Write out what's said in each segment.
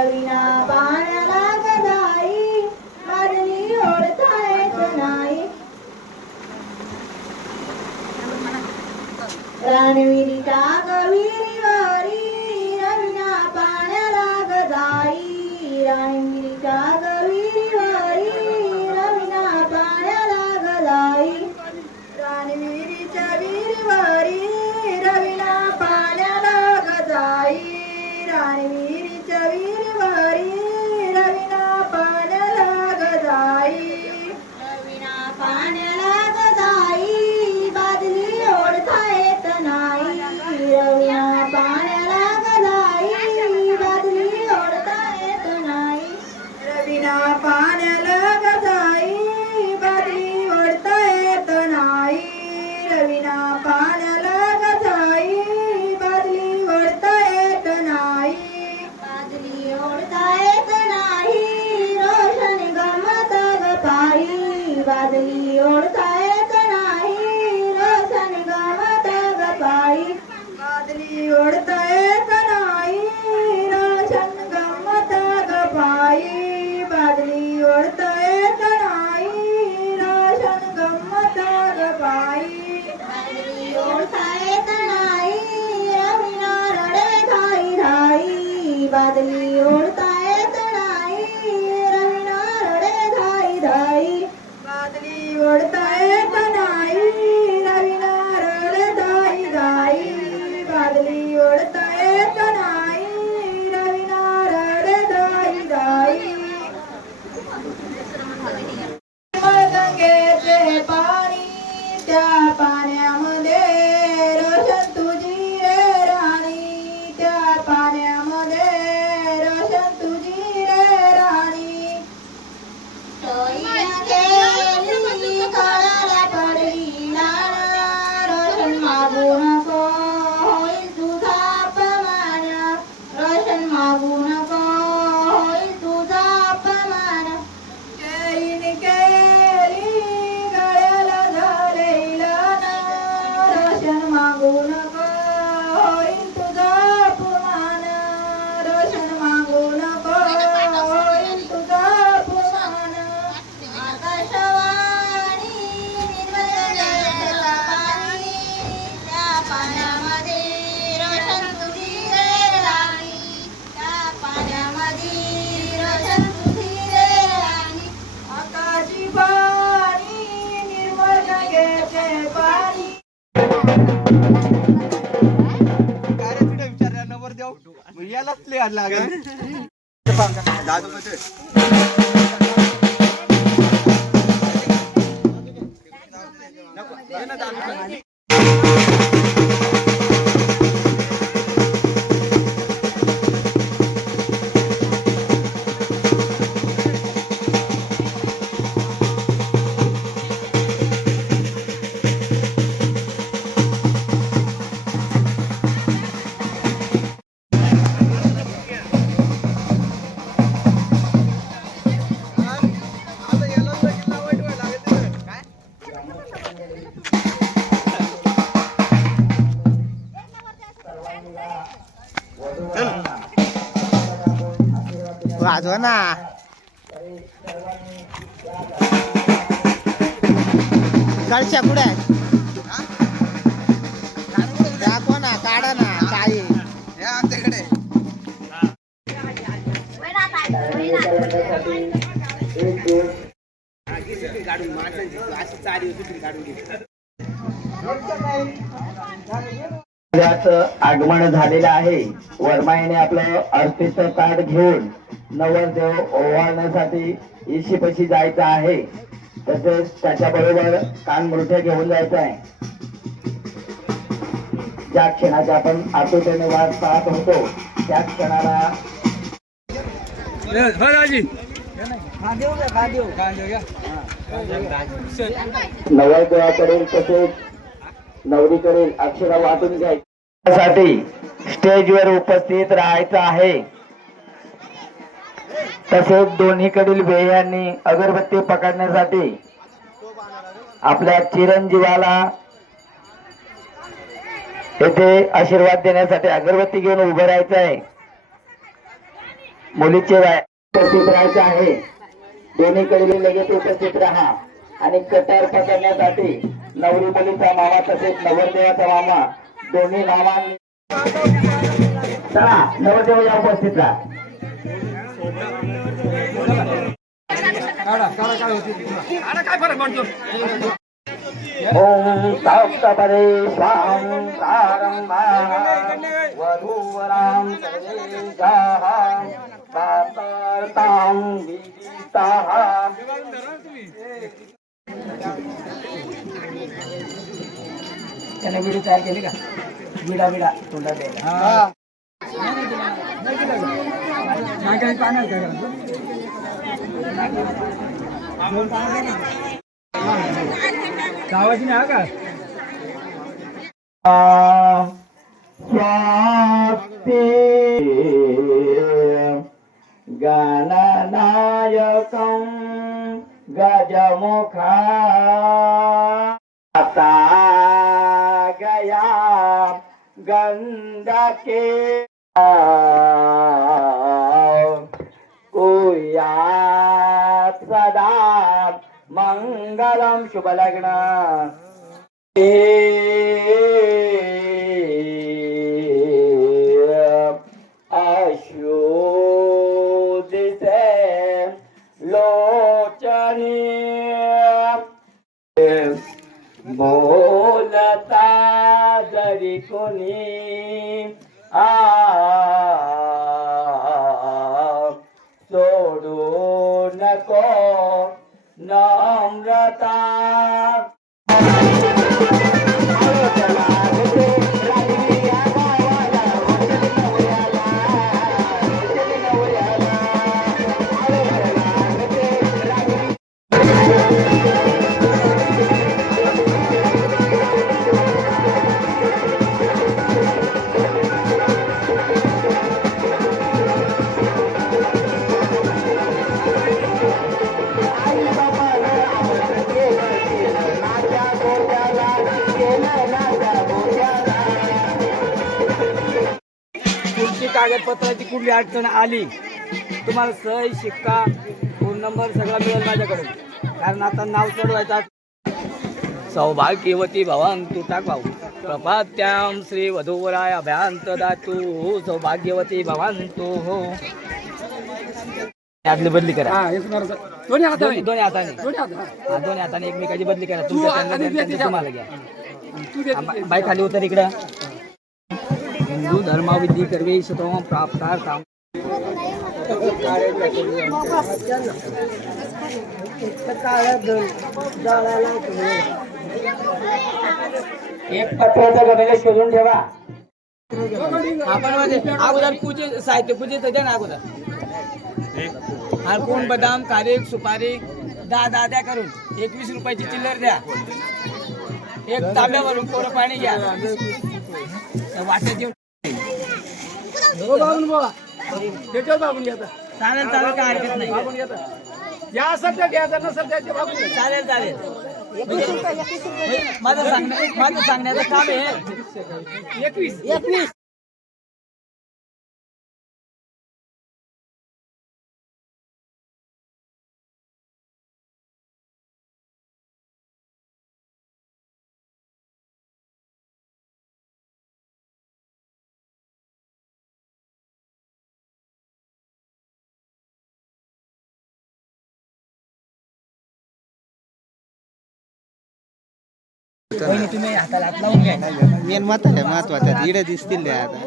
रवीना पाण्याला गदाई बादली ओढता येत नाही रणविरीच्या गविरीवारी रवीना पाण्याला गदाई रणविरीच्या गविरीवारी रवीना पाण्याला गदाई रणविरीच्या वीरवारी रवीना पाण्याला गदाई रणविरीच्या वीरवारी रवीना पाण्याला गदाई रवीना पाण्याला गदाई बादली ओढता येत नाही रवीना पाण्याला गदाई बादली ओढता येत नाही रवीना पाण्याला गदाई बादली ओढता येत नाही रवीना पाण्याला गदाई बादली ओढता येत नाही बादली ओढता येत नाही रोशन गमत गपाई बादली ओढता येत नाही रोशन गमत गपाई बादली ओढता येत नाही रोशन गमत गपाई बादली ओढता येत नाही रोशन गमत गपाई बादली ओढता येत नाही रवीना रडे धाई धाई बादली ओढता येत नाही रवीना रडे धाई धाई बादली ओढता येत नाही रवीना रडे धाई धाई बादली ओढता येत नाही रवीना रडे धाई धाई गंगेचे पाणी त्या पाण्यामध्ये रोशन तुझी रे राणी त्या पाण्यामध्ये रोशन तुझी रे राणी गेली काळाला पडली नाना रोशन मागू नको होईल तुझा अपमान रोशन मागू नको होईल तुझा अपमान केळीने केली गळ्याला झाले लाना रोशन मागू नको होईल तुझा अपमान रोशन मागू नको होईल तुझा अपमान आकाशवाणी निर्मल जलाचा पाणी त्या पाण्यामध्ये रोशन तुझी रे राणी त्या पाण्यामध्ये रोशन तुझी रे राणी आकाशी पाणी निर्मळ गंगेचे पाणी काय रे तुला विचारल्या नंबर देऊ मग यालाच लिहायला लागेल वाजवा ना कळशा कुठे आहेत दाखवा ना काढा ना काय आमच्याकडे आगमन झालेलं आहे. वरमाईने आपलं आरतीचं ताट घेऊन नवरदेव ओवाळण्यासाठी इशीपाशी जायचं आहे. तसेच त्याच्याबरोबर कानमुरठ्या घेऊन जायचं आहे. ज्या क्षणाची आपण आतुरतेने वाट पाहत होतो त्या क्षणाला नवरदेवाकडील तसेच नवरीकडील अक्षरा वाटून घ्यायसाठी स्टेजवर उपस्थित राहायचं आहे. तसेच दोन्हीकडील वेह्यांनी अगरबत्ती पकडण्यासाठी आपल्या चिरंजीवाला येथे आशीर्वाद देण्यासाठी अगरबत्ती घेऊन उभं राहायचं आहे. मुलीचे उपस्थित राहायचे आहे. दोन्हीकडे लगेच उपस्थित राहा आणि कटार पकडण्यासाठी नवरी मुलीचा मामा तसेच नवरदेवाचा मामा दोन्ही मामांनी चला नवरदेव या उपस्थित राहा. ओम सप्तपदे स्वां प्रारंभा वधूवरां सर्वेशाः प्राप्तार्थां विदिताः. त्याने व्हिडिओ तयार केली का? विडा तोंडात द्यायला. स्वास्ति गणनायकं गजमुखा आता गया गंडके कुर्यात् सदा मंगलम शुभलग्न. अशोदिते लोचनी बोलता जरी कोणी सोडू नको नम्रता. तुमची कागदपत्राची कुठली अडचण आली तुम्हाला सही शिक्का फोन नंबर सगळा मिळेल माझ्याकडे. कारण आता नाव चढवायचा. सौभाग्यवती भवन तू टाक भाऊ. प्रभात्याम श्री वधूवराय अभ्यांत दातू सौभाग्यवती भवन तू हो. आतली बदली करा. दोन्ही हाताने दोन्ही हाताने एकमेकाची बदली करा. तुमच्या तुम्हाला घ्या. बाई खाली उतर इकडं. हिंदू धर्माविधी करवेश तो प्राप्तार्थां. एक पत्राचा गणेश शोधून ठेवा. आपण अगोदर पूजे साहित्य पूजेचं द्या ना अगोदर. कोण बदाम खारीक सुपारी 10 द्या करून. 21 रुपयाची चिल्लर द्या. एक तांब्यावरून कोरं पाणी घ्या. वाटत येऊन चालेल काय हरकत नाही. या सध्या घ्यायचं ना सध्या चालेल. माझं सांगण्याचं काम आहे. 21 तुम्ही हाताला हात लावून घ्या. मेन महत्वाचं इडे दिसतील त्या आता.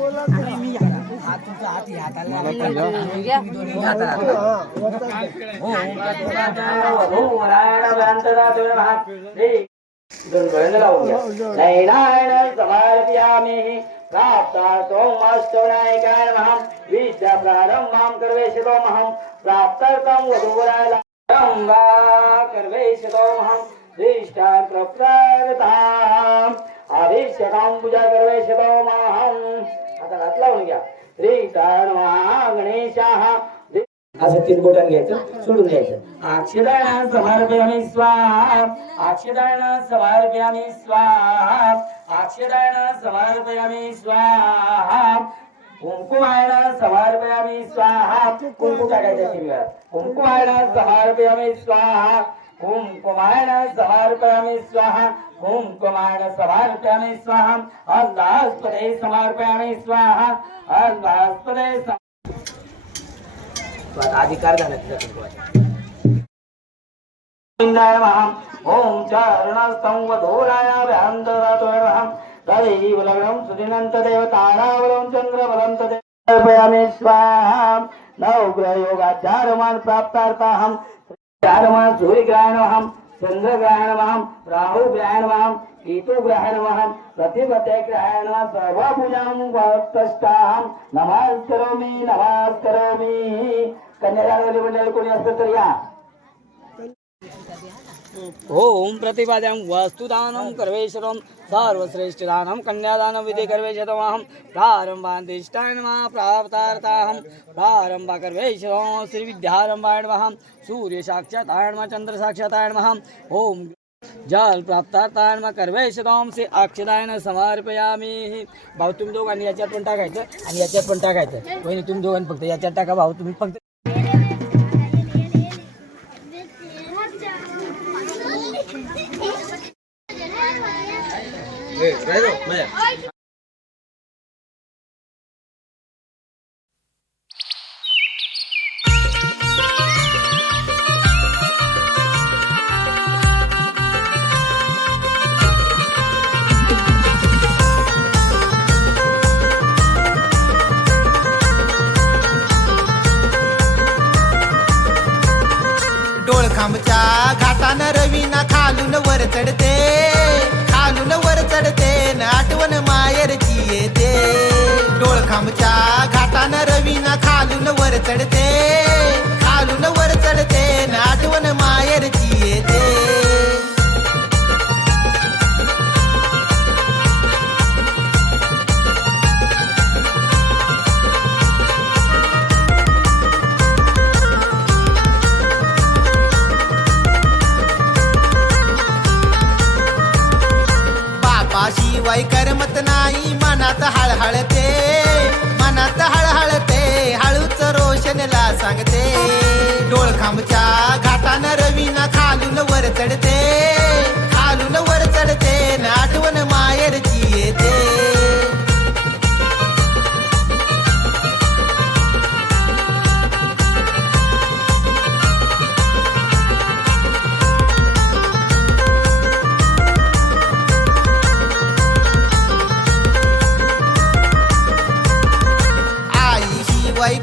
विद्या प्रारंभां कर्वेशतो महं प्राप्तर्थं वधूवराय कर्वेशतो महं दिष्टान् प्रप्रारताम् आदिष्यकां पूजा कर्वेशतो महं. आता हात लावून घ्या. श्रीकाण गणेशाः असं 3 बोटांनी घ्यायचं सोडून द्यायचं. अक्षदान समर्पयामि स्वाहा. अक्षदान समर्पयामि स्वाहा. अक्षदान समर्पयामि स्वाहा. कुंकुमायण समर्पयामि स्वाहा कुंकू टाकायचं तिला कुंकुमायण समर्पयामि स्वाहा कुंकुमायण समर्पयामि स्वाहा कुंकुमायण समर्पयामि स्वाहा अल्लाहस्पदे समर्पयामि स्वाहा अल्लाहस्पदे अधिकार झाला तिचा कुंकवाचा. ओम चरणस्तंवधूराय व्यान्दरातोरहं तदैव लग्नं सुदिनन्त देवतारावलं चन्द्रबलं तदेवयामि स्वाहा नवग्रह योगाचारमान प्राप्तार्थाहं चारमान सूर्यग्रहणमहं चन्द्रग्रहणमहं राहुग्रहणमहं केतुग्रहणमहं प्रतिपत्यग्रहणमहं सर्वभुजां वत्तष्टाहं नमस्करोमि कन्यादानवाली मंडळी कोणी असलं तर या. ओम प्रतिपाद्यं वस्तुदानं कर्वेश्वरं सर्वश्रेष्ठदानं कन्यादानं विधि कर्वेशतमहं प्रारम्भान्तिष्ठाय नमः प्राप्तार्थाहं प्रारम्भा कर्वेश्वरं श्रीविद्यारम्भाय नमः सूर्य साक्षाताय नमः चंद्र साक्षाताय नमः ओम जल प्राप्तार्थाय नमः कर्वेशतमं से अक्षदायन समर्पयामि. भाऊ तुम्ही दोघांनी याच्यात पण टाकायचं आणि याच्यात पण टाकायचं. वहिनी तुम्ही दोघांनी फक्त याच्यात टाका, भाऊ तुम्ही फक्त डोळखांबच्या घाटानं रवीना खालून वर चढते, खालून वर चढते न आठवण मायरची येते. डोळखांबच्या घाटानं रवीना खालून वर चढते, खालून वर चढते न आठवण मायरची येते. शिवाय करमत नाही मनात हळहळते, मनात हळहळते हळूच रोशनला सांगते. डोळखांबच्या घाटानं रवीना खालून वर चढते, खालून वर चढते न आठवण मायरची येते.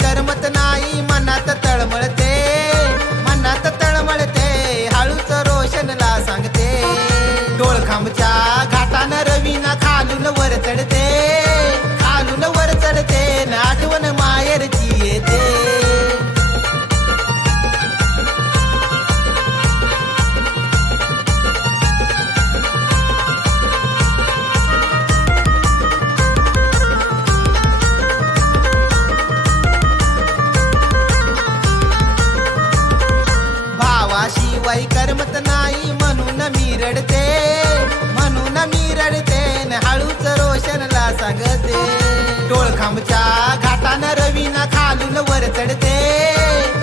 करमत नाही मनात तळमळते, मनात तळमळते हळूच रोशनला सांगते. डोळखांबच्या घाटानं रवीना खालून वर चढते, खालून वर चढते न आठवण मायरची येते. शिवाय करमत नाही म्हणून मी रडते, म्हणून मी रडते न हळूच रोशनला सांगते. डोळखांबच्या घाटानं रवीना खालून वर चढते,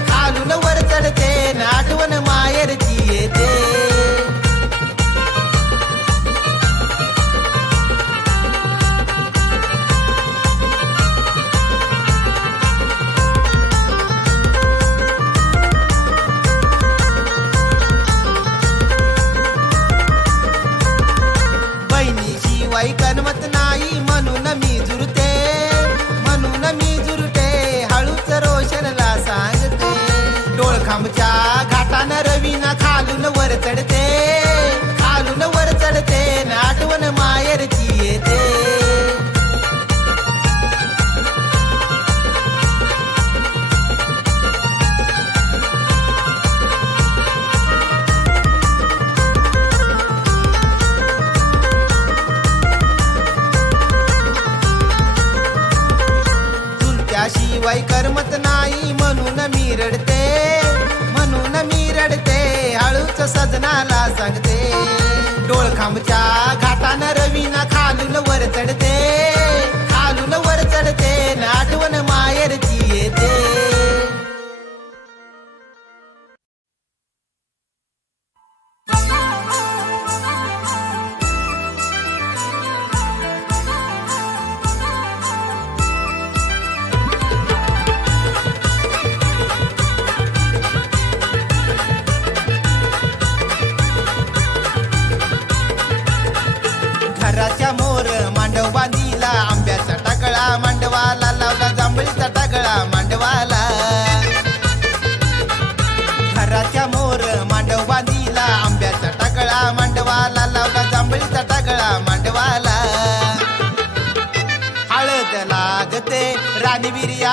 खालून वर चढते न आठवण मायरची येते. करमत नाही म्हणून मी झुरते, म्हणून मी झुरते हळूच रोशनला सांगते. डोळखांबच्या घाटानं रवीना खालून वर चढते, खालून वर चढते न आठवण मायरची येते. शिवाय करमत नाही म्हणून मी रडते, म्हणून मी रडते हळूच सजनाला सांगते. डोळखांबच्या घाटानं रवीना खालून वर चढते, खालून वर चढते न आठवण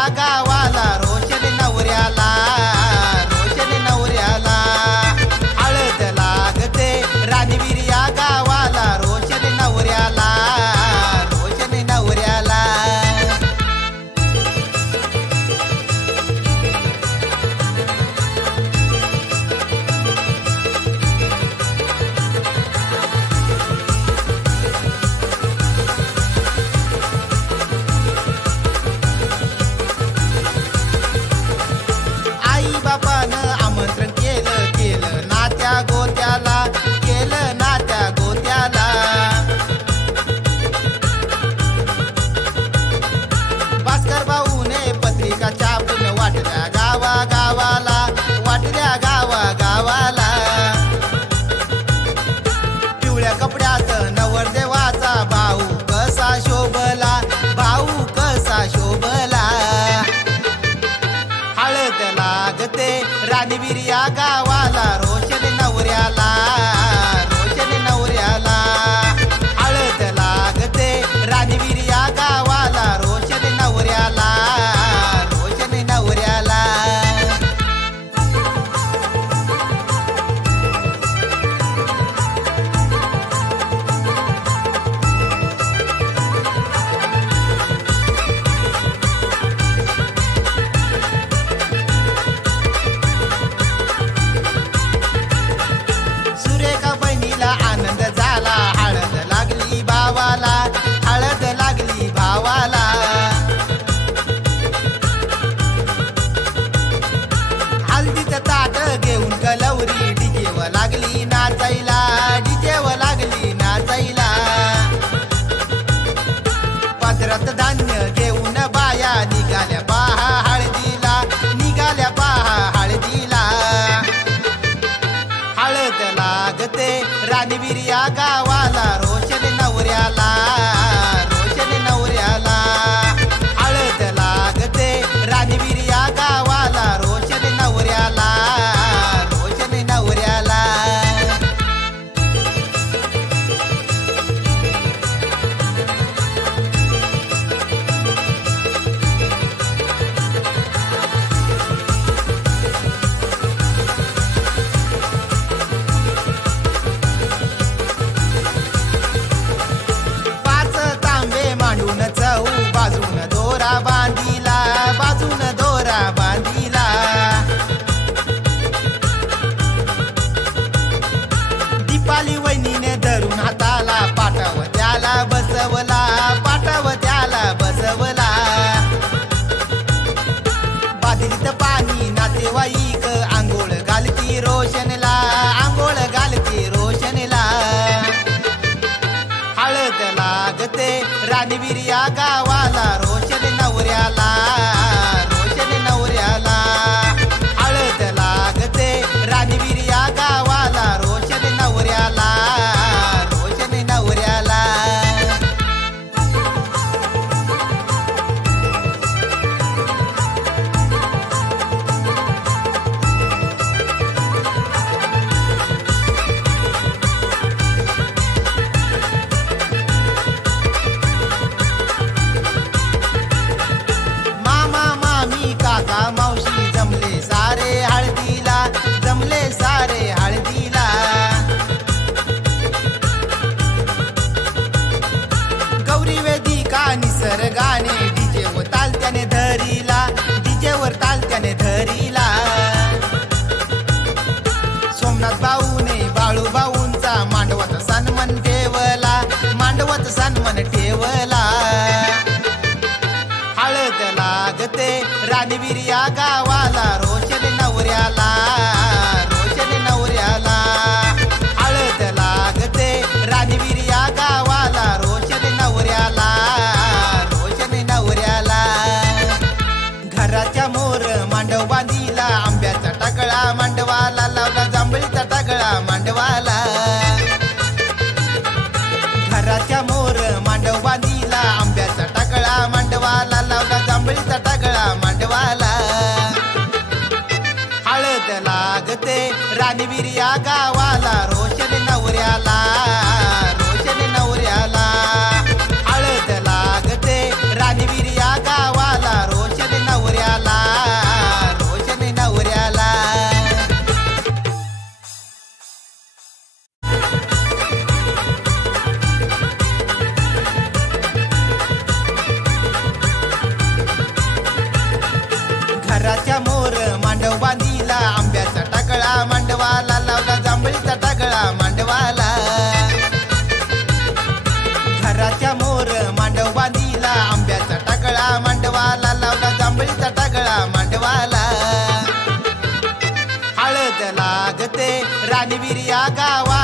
या गावाला रोशन नवऱ्याला रोशन नवऱ्याला हळद लागते रानवीर या गावाला रोशन नवऱ्याला रोशन नवऱ्याला आई बापानं आमंत्रण केलं केलं नात्या गोत्याला केलं नात्या गोत्याला भास्कर भाऊने पत्रिका छापून वाटल्या गावा गावाला वाटल्या गावा गावाला पिवळ्या कपड्यात नवरदेवाचा भाऊ कसा शोभला भाऊ कसा शोभला हळद लागते रानवीर या गावाला रोशन नवऱ्याला रोशन नवऱ्याला हळद लागते रानवीर या गावाला रोशन नवऱ्याला रोशन नवऱ्याला सुरेखा बहिणीला आनंद झाला हळद लागली भावाला हळद लागली भावाला हल्दीचं ताट घेऊन कलवरी डिजेव लागली नाचायला डिजेव लागली नाचायला पदरात धान्य घेऊन बाया निघाल्या पहा हळदीला निघाल्या पहा हळदीला हळद लागते रानवीर या गावाला रोशन नवऱ्याला रोशन नवऱ्याला हळद लागते रानवीर या गावाला रोशन नवऱ्याला रोशन नवऱ्याला पाच तांबे मांडून चहू बाजून दोरा बांधिला बाजून दोरा बांधिला दीपाली वहिनीने धरून हाताला पाठव त्याला बसवला पाठव त्याला बसवला बादलीत पाणी नातेवाईक आंघोळ घालती रोशनला आंघोळ घालती रोशनला हळद लागते रानवीर या गावाला रोशन नवऱ्याला रोशन नवऱ्याला हळद लागते रानवीर या गावाला रोशन नवऱ्याला रोशन नवऱ्याला मामा मामी काका मावशी जमले सारे हळदीला जमले सारे हळदीला गौरी वेदिका निसर्गाने डीजेवर तालत्याने धरीला डीजेवर तालत्याने धरीला सोमनाथ भाऊने बाळू भाऊंचा मांडवत सन्मान ठेवला मांडवत सन्मान ठेवला हळद लागते रानवीर या गावाला रोशन नवऱ्याला रोशन नवऱ्याला हळद लागते रानवीर या गावाला रोशन नवऱ्याला रोशन नवऱ्याला घराच्या मोर मांडव बांधिला आंब्याचा टाकळा मांडवाला लावला जांभळीचा टाकळा मांडवाला घराच्या मोर मांडव बांधिला आंब्याचा टाकळा मांडवाला लावला जांभळीचा टाकळा मांडवाला हळद लागते रानवीर या गावाला रोशन नवऱ्याला रोशन नवऱ्याला हळद लागते रानवीर या गावाला रोशन नवऱ्याला घराच्या मोर मांडव बांधिला आंब्याचा टाकळा मांडवाला लावला जांभळीचा टाकळा मांडवाला घराच्या मोर मांडव बांधिला आंब्याचा टाकळा मांडवाला लावला जांभळीचा टाकळा मांडवाला हळद लागते राणीवीर या गावा